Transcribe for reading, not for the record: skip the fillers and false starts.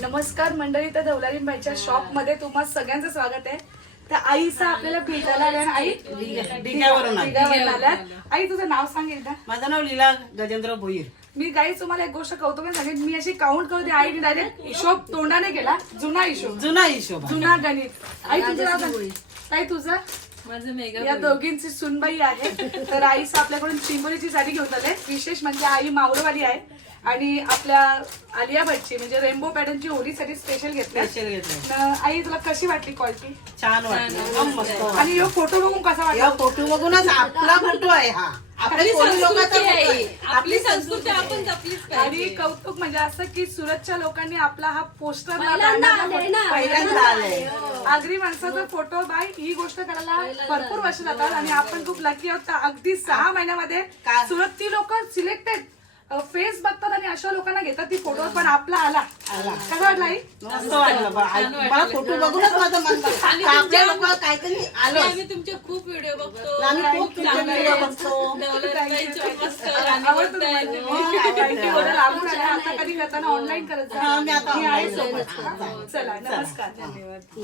नमस्कार मंडळी, तर धवलारीबाईच्या शॉप मध्ये तुम्हा सगळ्यांचं स्वागत आहे. तर आईचा आपल्याला भेटायला आल्या. आई दिघ्यावरून आल्या. आई तुझं नाव सांग एकदा. माझं नाव लीला गजेंद्र भोईर. मी गाईज तुम्हाला एक गोष्ट कौतुकाने सांगेन. मी अशी काउंट करते, आईने डायरेक्ट हिशोब तोंडाने केला. जुना हिशोब, जुना गणित. आई तुझं नाव सांग. ताई तुझं? माझं मेगा. या दोघींची सुनबाई आहे. तर आईचा आपल्याकडून चिंबोरीची साडी घेऊन आले. विशेष म्हणजे आई मावळवाली आहे आणि आपल्या आलिया भट्टची म्हणजे रेनबो पॅटर्नची होलीसाठी स्पेशल घेतली. आई तुला कशी वाटली क्वालिटी? छान वाटली, एकदम मस्त वाटली. आणि यो फोटो बघून कसा वाटला? फोटो बघूनच आपला फोटो आहे हा. आपली आपली संस्कृती आपण जपलीच आणि पाहिजे. कौतुक म्हणजे असं की सुरतच्या लोकांनी आपला हा पोस्टर पहिल्यांदा आलंय ना. पहिल्यांदा आलंय. आगरी माणसाचा फोटो बाय ही गोष्ट करायला भरपूर वर्ष जातात आणि आपण खूप लकी आहोत. अगदी 6 महिन्यामध्ये सुरतची लोक सिलेक्टेड फेस बघतात आणि अशा लोकांना घेतात ती फोटो. पण आपला आला. कसं वाटलं आई? मस्त वाटलं. मला फोटो बघूनच माझं मन आणि आपल्या लोकांना काहीतरी आलं. आम्ही तुमचे खूप व्हिडिओ बघतो. आम्ही खूप व्हिडिओ बघतो. दौलतबाईंचे मस्त आवडतं तुम्हाला? काही order लागून आल्या. आता कधी करताना ऑनलाईन करत जा. मी आता मी आहे online सोबत. चला, नमस्कार. धन्यवाद.